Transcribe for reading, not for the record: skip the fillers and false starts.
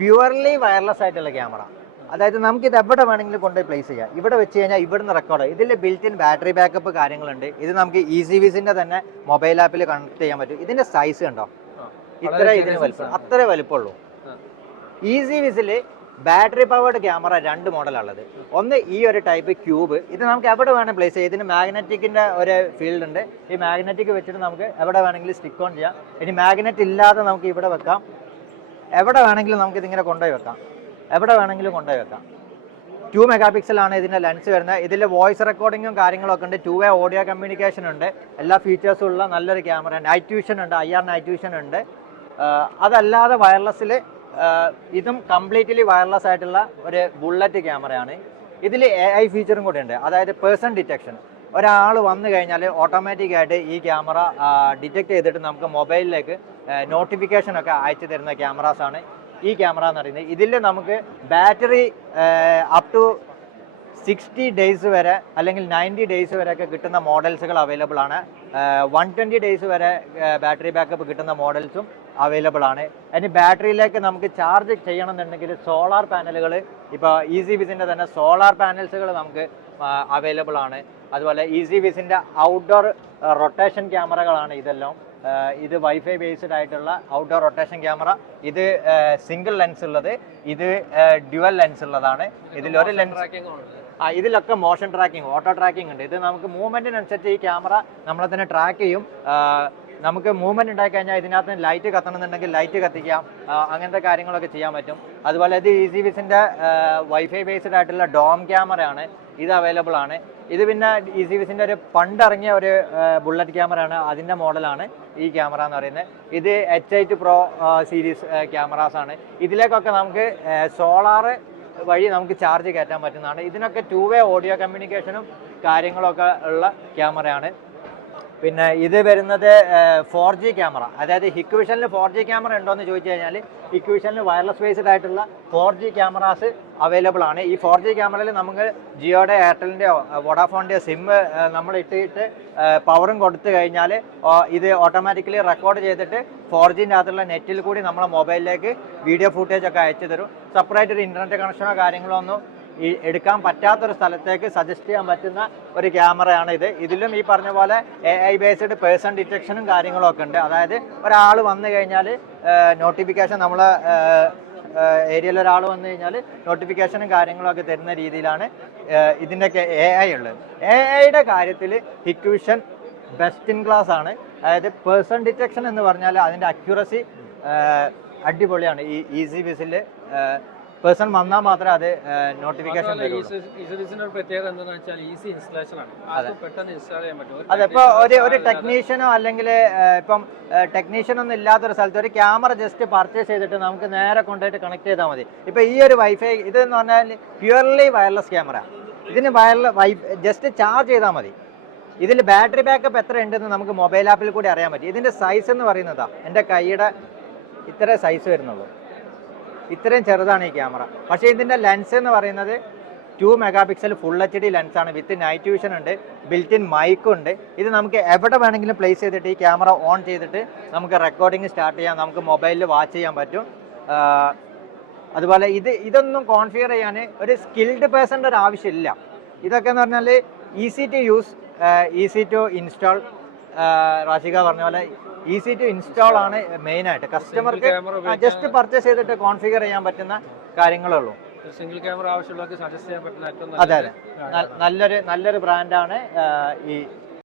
Purely wireless ആയിട്ടുള്ള camera. അതായത് നമുക്ക് ഇത് എവിടെ വേണമെങ്കിലും കൊണ്ടുപോയി പ്ലേസ് ചെയ്യാം. ഇവിടെ വെച്ച് കഴിഞ്ഞാൽ ഇവിടുന്ന് റെക്കോർഡ്. ഇതിൽ ബിൽറ്റ് ഇൻ ബാറ്ററി ബാക്കപ്പ് കാര്യങ്ങളുണ്ട്. ഇത് നമുക്ക് ഈസി വിസിന്റെ തന്നെ മൊബൈൽ ആപ്പിൽ കണക്ട് ചെയ്യാൻ പറ്റും. ഇതിന്റെ സൈസ് കണ്ടോ, ഇത്ര ഇതിന് വലിപ്പം, അത്ര വലിപ്പമുള്ളൂ. ഈസി വിസിൽ ബാറ്ററി പവേർഡ് ക്യാമറ 2 മോഡലുള്ളത്. ഒന്ന് ഈ ഒരു ടൈപ്പ് ക്യൂബ്, ഇത് നമുക്ക് എവിടെ വേണം പ്ലേസ് ചെയ്യാം. ഇതിന് മാഗ്നറ്റിക്കിന്റെ ഒരു ഫീൽഡ് ഉണ്ട്. ഈ മാഗ്നറ്റിക് വെച്ചിട്ട് നമുക്ക് എവിടെ വേണമെങ്കിലും സ്റ്റിക്ക് ഓൺ ചെയ്യാം. ഇനി മാഗ്നറ്റ് ഇല്ലാതെ നമുക്ക് ഇവിടെ വെക്കാം. എവിടെ വേണമെങ്കിലും നമുക്ക് ഇതിങ്ങനെ കൊണ്ടുപോയി വെക്കാം. എവിടെ വേണമെങ്കിലും കൊണ്ടുപോയി വെക്കാം. 2 മെഗാ പിക്സലാണ് ഇതിന്റെ ലെൻസ് വരുന്നത്. ഇതിൽ വോയിസ് റെക്കോർഡിങ്ങും കാര്യങ്ങളൊക്കെ ഉണ്ട്. 2 വേ ഓഡിയോ കമ്മ്യൂണിക്കേഷൻ ഉണ്ട്. എല്ലാ ഫീച്ചേഴ്സും ഉള്ള നല്ലൊരു ക്യാമറ. നൈറ്റ് വിഷൻ ഉണ്ട്, IR നൈറ്റ് വിഷൻ ഉണ്ട്. അതല്ലാതെ വയർലെസ്സിൽ ഇതും കംപ്ലീറ്റ്ലി വയർലെസ് ആയിട്ടുള്ള ഒരു ബുള്ളറ്റ് ക്യാമറയാണ്. ഇതിൽ AI ഫീച്ചറും കൂടെ ഉണ്ട്. അതായത് പേഴ്സൺ ഡിറ്റക്ഷൻ. ഒരാൾ വന്നു കഴിഞ്ഞാൽ ഓട്ടോമാറ്റിക്കായിട്ട് ഈ ക്യാമറ ഡിറ്റക്ട് ചെയ്തിട്ട് നമുക്ക് മൊബൈലിലേക്ക് നോട്ടിഫിക്കേഷൻ ഒക്കെ അയച്ചു തരുന്ന ക്യാമറാസാണ് ഈ ക്യാമറ എന്ന് പറയുന്നത്. ഇതിൽ നമുക്ക് ബാറ്ററി അപ് ടു 60 ഡേയ്സ് വരെ അല്ലെങ്കിൽ 90 ഡേയ്സ് വരെയൊക്കെ കിട്ടുന്ന മോഡൽസുകൾ അവൈലബിൾ ആണ്. 120 ഡേയ്സ് വരെ ബാറ്ററി ബാക്കപ്പ് കിട്ടുന്ന മോഡൽസും അവൈലബിൾ ആണ്. ഇനി ബാറ്ററിയിലേക്ക് നമുക്ക് ചാർജ് ചെയ്യണമെന്നുണ്ടെങ്കിൽ സോളാർ പാനലുകൾ, ഇപ്പോൾ ഈസി വിസിൻ്റെ തന്നെ സോളാർ പാനൽസുകൾ നമുക്ക് അവൈലബിൾ ആണ്. അതുപോലെ ഈസി വിസിൻ്റെ ഔട്ട്ഡോർ റൊട്ടേഷൻ ക്യാമറകളാണ് ഇതെല്ലാം. ഇത് വൈഫൈ ബേസ്ഡ് ആയിട്ടുള്ള ഔട്ട്ഡോർ റൊട്ടേഷൻ ക്യാമറ. ഇത് സിംഗിൾ ലെൻസ് ഉള്ളത്, ഇത് ഡ്യുവൽ ലെൻസ് ഉള്ളതാണ്. ഇതിലൊരു ലെൻസ് ഇതിലൊക്കെ മോഷൻ ട്രാക്കിംഗ്, ഓട്ടോ ട്രാക്കിംഗ് ഉണ്ട്. ഇത് നമുക്ക് മൂവ്മെന്റിനനുസരിച്ച് ഈ ക്യാമറ നമ്മളെ തന്നെ ട്രാക്ക് ചെയ്യും. നമുക്ക് മൂവ്മെന്റ് ഉണ്ടായി കഴിഞ്ഞാൽ ഇതിനകത്ത് ലൈറ്റ് കത്തണമെന്നുണ്ടെങ്കിൽ ലൈറ്റ് കത്തിക്കാം. അങ്ങനത്തെ കാര്യങ്ങളൊക്കെ ചെയ്യാൻ പറ്റും. അതുപോലെ ഇത് ഈസി വിസിന്റെ വൈഫൈ ബേസ്ഡ് ആയിട്ടുള്ള ഡോം ക്യാമറയാണ്. ഇത് അവൈലബിൾ ആണ്. ഇത് പിന്നെ ഈസി വിസിന്റെ ഒരു പണ്ടിറങ്ങിയ ഒരു ബുള്ളറ്റ് ക്യാമറയാണ്. അതിന്റെ മോഡലാണ് ഈ ക്യാമറ എന്ന് പറയുന്നത്. ഇത് H8 Pro സീരീസ് ക്യാമറാസ് ആണ്. ഇതിലേക്കൊക്കെ നമുക്ക് സോളാർ വഴി നമുക്ക് ചാർജ് കയറ്റാൻ പറ്റുന്നതാണ്. ഇതിനൊക്കെ 2 വേ ഓഡിയോ കമ്മ്യൂണിക്കേഷനും കാര്യങ്ങളൊക്കെ ഉള്ള ക്യാമറയാണ്. പിന്നെ ഇത് വരുന്നത് 4G ക്യാമറ. അതായത് ഹിക്വിഷനിൽ 4G ക്യാമറ ഉണ്ടോ എന്ന് ചോദിച്ചു കഴിഞ്ഞാൽ ഹിക്വിഷനിൽ വയർലെസ് ബേസ്ഡ് ആയിട്ടുള്ള 4G ക്യാമറാസ് അവൈലബിൾ ആണ്. ഈ 4G ക്യാമറയിൽ നമുക്ക് ജിയോയുടെ, എയർടെലിൻ്റെയോ വോഡാഫോണിൻ്റെയോ സിം നമ്മൾ ഇട്ടിട്ട് പവറും കൊടുത്തു കഴിഞ്ഞാൽ ഇത് ഓട്ടോമാറ്റിക്കലി റെക്കോർഡ് ചെയ്തിട്ട് 4Gൻ്റെ അകത്തുള്ള നെറ്റിൽ കൂടി നമ്മളെ മൊബൈലിലേക്ക് വീഡിയോ ഫുട്ടേജ് ഒക്കെ അയച്ചു തരും. സെപ്പറേറ്റ് ഒരു ഇൻ്റർനെറ്റ് കണക്ഷനോ കാര്യങ്ങളോ ഒന്നും ഈ എടുക്കാൻ പറ്റാത്തൊരു സ്ഥലത്തേക്ക് സജസ്റ്റ് ചെയ്യാൻ പറ്റുന്ന ഒരു ക്യാമറയാണ് ഇത്. ഇതിലും ഈ പറഞ്ഞ പോലെ AI ബേസ്ഡ് പേഴ്സൺ ഡിറ്റക്ഷനും കാര്യങ്ങളും ഒക്കെ ഉണ്ട്. അതായത് ഒരാൾ വന്നു കഴിഞ്ഞാൽ നോട്ടിഫിക്കേഷൻ, നമ്മളെ ഏരിയയിൽ ഒരാൾ വന്നു കഴിഞ്ഞാൽ നോട്ടിഫിക്കേഷനും കാര്യങ്ങളൊക്കെ തരുന്ന രീതിയിലാണ് ഇതിൻ്റെയൊക്കെ AI ഉള്ളത്. AIയുടെ കാര്യത്തിൽ ഹിക്വിഷൻ ബെസ്റ്റ് ഇൻ ക്ലാസ് ആണ്. അതായത് പേഴ്സൺ ഡിറ്റക്ഷൻ എന്ന് പറഞ്ഞാൽ അതിൻ്റെ അക്യുറസി അടിപൊളിയാണ്. ഈ ഈസി വിസിൽ പേഴ്സൺ വന്നാൽ മാത്രമേ അത് നോട്ടിഫിക്കേഷൻ അതിപ്പോ ഒരു ടെക്നീഷ്യനോ അല്ലെങ്കിൽ ഇപ്പം ടെക്നീഷ്യൻ ഒന്നും ഇല്ലാത്തൊരു സ്ഥലത്ത് ഒരു ക്യാമറ ജസ്റ്റ് പർച്ചേസ് ചെയ്തിട്ട് നമുക്ക് നേരെ കൊണ്ടുപോയിട്ട് കണക്ട് ചെയ്താൽ മതി. ഇപ്പൊ ഈ ഒരു വൈഫൈ ഇതെന്ന് പറഞ്ഞാൽ പ്യുവർലി വയർലെസ് ക്യാമറ. ഇതിന് ജസ്റ്റ് ചാർജ് ചെയ്താൽ മതി. ഇതിൽ ബാറ്ററി ബാക്കപ്പ് എത്ര ഉണ്ടെന്ന് നമുക്ക് മൊബൈൽ ആപ്പിൽ കൂടി അറിയാൻ പറ്റും. ഇതിന്റെ സൈസ് എന്ന് പറയുന്നതാ എൻ്റെ കൈയുടെ ഇത്ര സൈസ് വരുന്നുള്ളൂ. ഇത്രയും ചെറുതാണ് ഈ ക്യാമറ. പക്ഷേ ഇതിൻ്റെ ലെൻസ് എന്ന് പറയുന്നത് 2 മെഗാ പിക്സൽ ഫുൾ HD ലെൻസാണ്. വിത്ത് നൈറ്റ് വിഷൻ ഉണ്ട്, ബിൽറ്റ് ഇൻ മൈക്കും ഉണ്ട്. ഇത് നമുക്ക് എവിടെ വേണമെങ്കിലും പ്ലേസ് ചെയ്തിട്ട് ഈ ക്യാമറ ഓൺ ചെയ്തിട്ട് നമുക്ക് റെക്കോർഡിങ് സ്റ്റാർട്ട് ചെയ്യാം. നമുക്ക് മൊബൈലിൽ വാച്ച് ചെയ്യാൻ പറ്റും. അതുപോലെ ഇതൊന്നും കോൺഫിഗർ ചെയ്യാൻ ഒരു സ്കിൽഡ് പേഴ്സൻ്റെ ഒരു ആവശ്യമില്ല. ഇതൊക്കെ എന്ന് പറഞ്ഞാൽ easy to use, easy to install. Rashika പറഞ്ഞ പോലെ ഈസി ടു ഇൻസ്റ്റാൾ ആണ് മെയിനായിട്ട്. കസ്റ്റമർക്ക് ജസ്റ്റ് പർച്ചേസ് ചെയ്തിട്ട് കോൺഫിഗർ ചെയ്യാൻ പറ്റുന്ന കാര്യങ്ങളേ ഉള്ളൂ. സിംഗിൾ ക്യാമറ ആവശ്യമുള്ളവർക്ക് സജസ്റ്റ് ചെയ്യാൻ പറ്റുന്ന അതെ നല്ലൊരു ബ്രാൻഡാണ് ഈ